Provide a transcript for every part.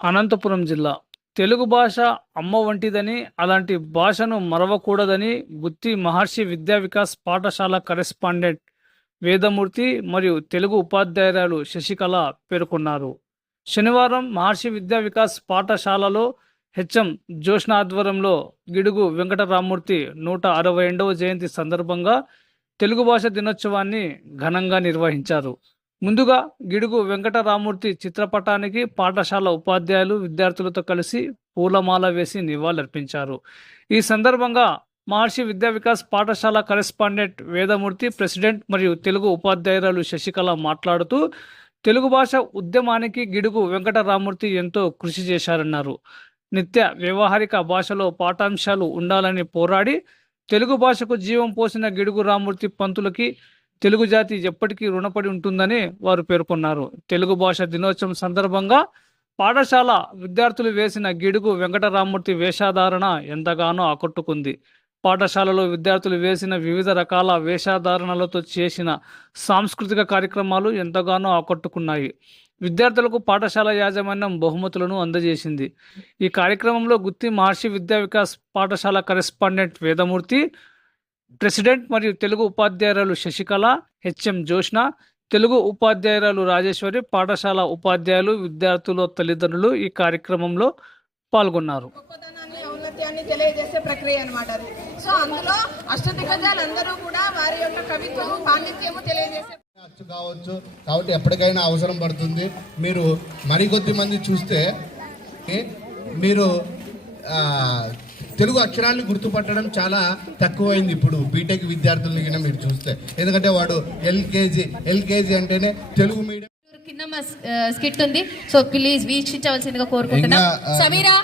అనంతపురం జిల్లా. తెలుగు భాష అమ్మ వంటిదని అలాంటి భాషను మరవకూడదని గుత్తి మహర్షి విద్యా వికాస్ పాఠశాల కరెస్పాండెంట్ వేదమూర్తి మరియు తెలుగు ఉపాధ్యాయురాలు శశికళ పేర్కొన్నారు. శనివారం మహర్షి విద్యా వికాస్ పాఠశాలలో హెచ్ఎం జోష్న ఆధ్వర్యంలో గిడుగు వెంకటరామూర్తి నూట అరవై రెండవ జయంతి సందర్భంగా తెలుగు భాష దినోత్సవాన్ని ఘనంగా నిర్వహించారు. ముందుగా గిడుగు వెంకటరామూర్తి చిత్రపటానికి పాఠశాల ఉపాధ్యాయులు విద్యార్థులతో కలిసి పూలమాల వేసి నివాళులర్పించారు. ఈ సందర్భంగా మహర్షి విద్యా వికాస్ పాఠశాల కరెస్పాండెంట్ వేదమూర్తి ప్రెసిడెంట్ మరియు తెలుగు ఉపాధ్యాయురాలు శశికళ మాట్లాడుతూ తెలుగు భాష ఉద్యమానికి గిడుగు వెంకటరామూర్తి ఎంతో కృషి చేశారన్నారు. నిత్య వ్యవహారిక భాషలో పాఠాంశాలు ఉండాలని పోరాడి తెలుగు భాషకు జీవం పోసిన గిడుగు రామూర్తి పంతులకి తెలుగు జాతి ఎప్పటికీ రుణపడి ఉంటుందని వారు పేర్కొన్నారు. తెలుగు భాష దినోత్సవం సందర్భంగా పాఠశాల విద్యార్థులు వేసిన గిడుగు వెంకటరామూర్తి వేషాధారణ ఎంతగానో ఆకట్టుకుంది. పాఠశాలలో విద్యార్థులు వేసిన వివిధ రకాల వేషధారణలతో చేసిన సాంస్కృతిక కార్యక్రమాలు ఎంతగానో ఆకట్టుకున్నాయి. విద్యార్థులకు పాఠశాల యాజమాన్యం బహుమతులను అందజేసింది. ఈ కార్యక్రమంలో గుత్తి మహర్షి విద్యా వికాస్ పాఠశాల కరెస్పాండెంట్ వేదమూర్తి ప్రెసిడెంట్ మరియు తెలుగు ఉపాధ్యాయురాలు శశికళ హెచ్ఎం జోష్న తెలుగు ఉపాధ్యాయురాలు రాజేశ్వరి పాఠశాల ఉపాధ్యాయులు విద్యార్థుల తల్లిదండ్రులు ఈ కార్యక్రమంలో పాల్గొన్నారు. తెలియజేసే ప్రక్రియ అన్నమాట అది. సో అందులో అష్టదిగ్గజాలు అందరూ కూడా వారి యొక్క కవిత్వము పాండిత్యము తెలియజేసే అచ్చు కావచ్చు కాబట్టి ఎప్పటికైనా అవసరం పడుతుంది. మీరు మరికొద్ది మంది చూస్తే మీరు ఆ, తెలుగు అక్షరాన్ని గుర్తుపట్టడం చాలా తక్కువైంది ఇప్పుడు. బీటెక్ విద్యార్థులని మీరు చూస్తే. ఎందుకంటే వాడు ఎల్కేజీ ఎల్కేజీ అంటేనే తెలుగు మీడియం. కింద మా స్కిట్ ఉంది. సో ప్లీజ్ వీక్షించవలసిందిగా కోరుకుంటున్నాం. Sameera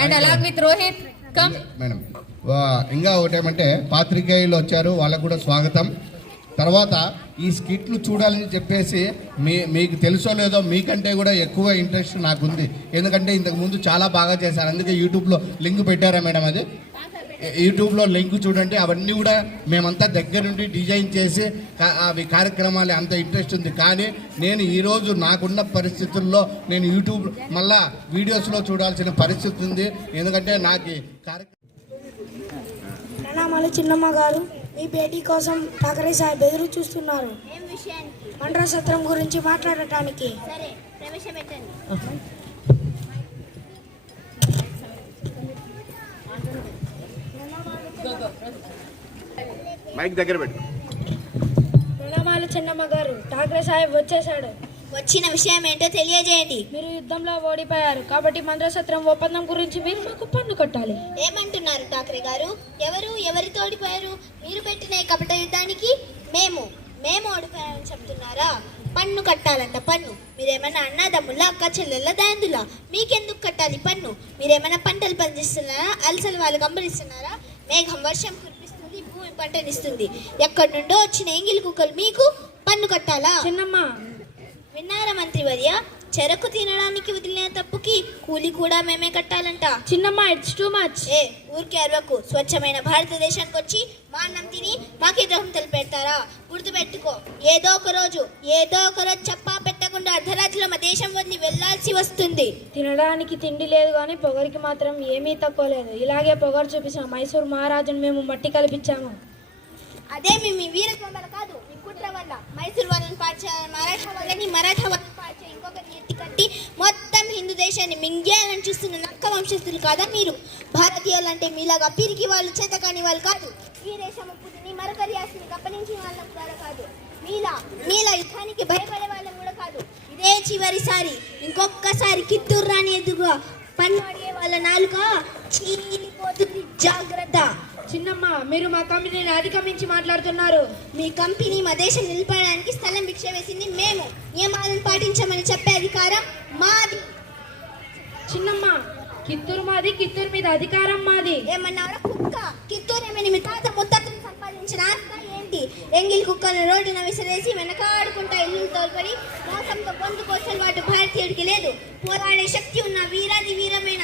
and along with Rohit cum madam వా- ఇంకా ఒకటేమంటే పాత్రికేయులు వచ్చారు. వాళ్ళకు కూడా స్వాగతం. తర్వాత ఈ స్కిట్లు చూడాలని చెప్పేసి మీ మీకు తెలుసో లేదో మీకంటే కూడా ఎక్కువ ఇంట్రెస్ట్ నాకుంది. ఎందుకంటే ఇంతకు ముందు చాలా బాగా చేశారు. అందుకే యూట్యూబ్లో లింక్ పెట్టారా మేడం అది? యూట్యూబ్లో లింక్ చూడండి. అవన్నీ కూడా మేమంతా దగ్గర నుండి డిజైన్ చేసి అవి కార్యక్రమాలు అంత ఇంట్రెస్ట్ ఉంది. కానీ నేను ఈరోజు నాకున్న పరిస్థితుల్లో నేను యూట్యూబ్ మళ్ళా వీడియోస్లో చూడాల్సిన పరిస్థితి ఉంది. ఎందుకంటే నాకు కార్యక్రమం చిన్నమ్మ గారు. మీ భేటీ కోసం ఠాకరే సాహెబ్ ఎదురు చూస్తున్నారు. మండ్ర సత్రం గురించి మాట్లాడటానికి. మైక్ దగ్గర పెట్టు ప్రణామాలు చిన్నమ్మ గారు ఠాకరే సాహెబ్ వచ్చేశాడు. వచ్చిన విషయం ఏంటో తెలియజేయండి. మీరు యుద్ధంలో ఓడిపోయారు కాబట్టి మండ్ర సత్రం ఒప్పందం గురించి మీరు మాకు పన్ను కట్టాలి. ఏమంటున్నారు ఠాకరే గారు? ఎవరు ఎవరితో ఓడిపోయారు? మీరు పెట్టిన ఈ కపట యుద్ధానికి మేము మేము ఓడిపోయామని చెప్తున్నారా? పన్ను కట్టాలంట పన్ను మీరేమైనా అన్నదమ్ముల అక్క చెల్లెళ్ళ దాందులా? మీకెందుకు కట్టాలి పన్ను మీరేమైనా పంటలు పండిస్తున్నారా? అలసలు వాళ్ళు గంబరిస్తున్నారా మేఘం వర్షం కురిపిస్తుంది భూమి పంటనిస్తుంది. ఎక్కడి నుండో వచ్చిన ఎంగిలి కుక్కలు మీకు పన్ను కట్టాలా? చిన్నమ్మ విన్నారా మంత్రివర్య? చెరకు తినడానికి వదిలిన తప్పుకి కూలి కూడా మేమే కట్టాలంట. చిన్నమ్మ ఇట్స్ టూ మచ్ ఏ ఊరికే అరవకు. స్వచ్ఛమైన భారతదేశానికి వచ్చి మా అన్నం తిని మాకే ద్రోహం తెలిపెడతారా? గుర్తుపెట్టుకో ఏదో ఒక రోజు ఏదో ఒక రోజు చెప్పా పెట్టకుండా అర్ధరాత్రిలో మా దేశం వదిలి వెళ్ళాల్సి వస్తుంది. తినడానికి తిండి లేదు కానీ పొగరికి మాత్రం ఏమీ తక్కువ లేదు. ఇలాగే పొగరు చూపించిన మైసూర్ మహారాజును మేము మట్టి కల్పించాము. అదే మీ మీ వీరత్వం వల్ల కాదు. వల్ల మైసూర్ వాళ్ళని పాల్చే మరాఠా వాళ్ళని మరాఠా వాళ్ళని పాల్చే ఇంకొకరిని ఎత్తి కట్టి మొత్తం హిందూ దేశాన్ని మింగేయాలని చూస్తున్న నక్క వంశస్థులు కాదా మీరు? భారతీయులు అంటే మీలాగా పిరికి వాళ్ళు చేతకాని వాళ్ళు కాదు. ఈ దేశం పుట్టిని మరొకరి ఆస్తిని కప్పలించిన వాళ్ళం కూడా కాదు. మీలా మీలా యుద్ధానికి భయపడే వాళ్ళం కూడా కాదు. ఇదే చివరిసారి ఇంకొకసారి కిత్తూరు రాని ఎదురుగా పన్ను అడిగే వాళ్ళ నాలుక చీలిపోతుంది. జాగ్రత్త. చిన్నమ్మ మీరు మా కంపెనీని అధిగమించి మాట్లాడుతున్నారు. మీ కంపెనీ మా దేశం నిలబడడానికి స్థలం భిక్ష వేసింది మేము. నియమాలను పాటించమని చెప్పే అధికారం మాది. చిన్నమ్మ కిత్తూరు మాది కిత్తూరు మీద అధికారం మాది. ఏమన్నారా కుక్క? కిత్తూరు ఏమైనా మీ తాత ముత్తతను సంపాదించిన ఏంటి? ఎంగిల్ కుక్కలను రోడ్డున విసిరేసి వెనకాడుకుంటా ఇల్లు తోల్పడి మోసంతో పొందుకోసం వాటి భారతీయుడికి లేదు. పోరాడే శక్తి ఉన్న వీరాది వీరమైన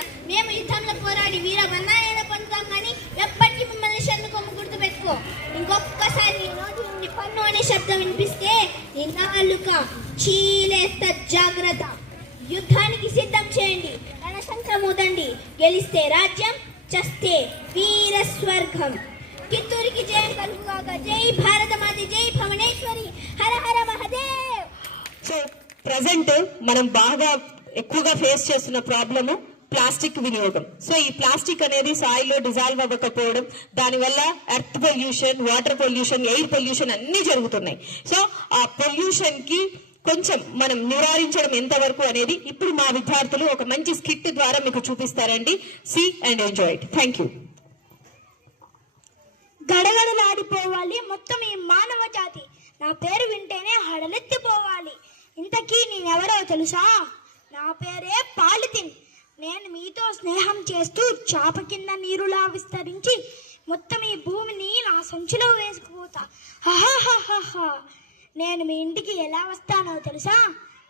ఇంకా చీలేస్త జాగ్రత్త. యుద్ధానికి సిద్ధం చేయండి. గెలిస్తే రాజ్యం చస్తే వీర స్వర్గం కిత్తూరికి జయం కలుగుగాక. జై భారతమాత జై భవనేశ్వరి. హర హర మహదేవ్. సో ప్రజెంట్ మనం బాగా ఎక్కువగా ఫేస్ చేస్తున్న ప్రాబ్లము ప్లాస్టిక్ వినియోగం. సో ఈ ప్లాస్టిక్ అనేది సాయిల్లో డిజాల్వ్ అవ్వకపోవడం దానివల్ల earth pollution water pollution air pollution అన్ని జరుగుతున్నాయి. సో ఆ పొల్యూషన్కి కొంచెం మనం నివారించడం ఎంతవరకు అనేది ఇప్పుడు మా విద్యార్థులు ఒక మంచి స్కిట్ ద్వారా మీకు చూపిస్తారండి. See and enjoy it. Thank you. గడగడలాడిపోవాలి మొత్తం ఈ మానవ జాతి. నా పేరు వింటేనే హడలెత్తిపోవాలి. ఇంతకీ నేనెవరో తెలుసా? నా పేరే పాలిథిన్. నేను మీతో స్నేహం చేస్తూ చాప కింద నీరులా విస్తరించి మొత్తం ఈ భూమిని నా సంచిలో వేసుకుపోతా. హహహహహ. నేను మీ ఇంటికి ఎలా వస్తానో తెలుసా?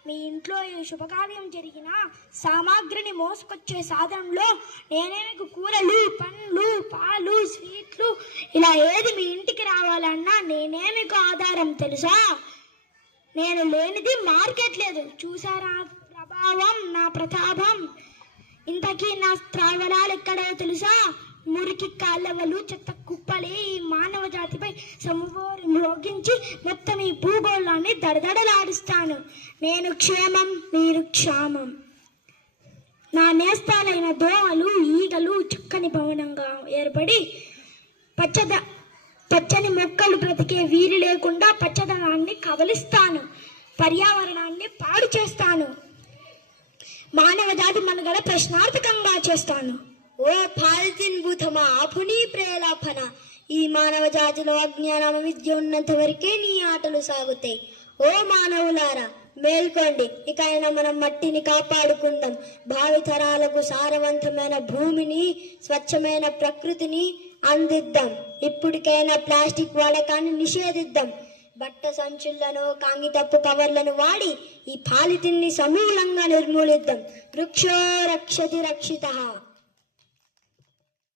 మీ ఇంట్లో ఏ శుభకార్యం జరిగిన సామాగ్రిని మోసుకొచ్చే సాధనంలో నేనే మీకు కూరలు పండ్లు పాలు స్వీట్లు ఇలా ఏది మీ ఇంటికి రావాలన్నా నేనే మీకు ఆధారం తెలుసా? నేను లేనిది మార్కెట్ లేదు. చూసారా ప్రభావం నా ప్రతాపం? ఇంతకీ నా స్థావరాలు ఎక్కడో తెలుసా? మురికి కాలవలు చెత్త కుప్పలే ఈ మానవ జాతిపై సమూహం మ్రోగించి మొత్తం ఈ భూగోళాన్ని దడదడలాడిస్తాను. నేను క్షేమం మీరు క్షామం. నా నేస్తాలైన దోమలు ఈగలు చక్కని భవనంగా ఏర్పడి పచ్చద పచ్చని మొక్కలు బ్రతికే వీలు లేకుండా పచ్చదనాన్ని కవలిస్తాను పర్యావరణాన్ని పాడు చేస్తాను. మానవ జాతి మనుగడ ప్రశ్నార్థకంగా చేస్తాను. ఓ పాలిథిన్ భూతమా ఆపుని ప్రేలాపన ఈ మానవ జాతిలో అజ్ఞానం విద్య ఉన్నంత వరకే నీ ఆటలు సాగుతాయి. ఓ మానవులారా మేల్కోండి ఇకైనా మనం మట్టిని కాపాడుకుందాం. భావితరాలకు సారవంతమైన భూమిని స్వచ్ఛమైన ప్రకృతిని అందిద్దాం. ఇప్పటికైనా ప్లాస్టిక్ వాడకాన్ని నిషేధిద్దాం. బట్ట సంచులను కాగితపు కవర్లను వాడి ఈ పాలిథిన్ని సమూలంగా నిర్మూలిద్దాం. వృక్షో రక్షతి రక్షిత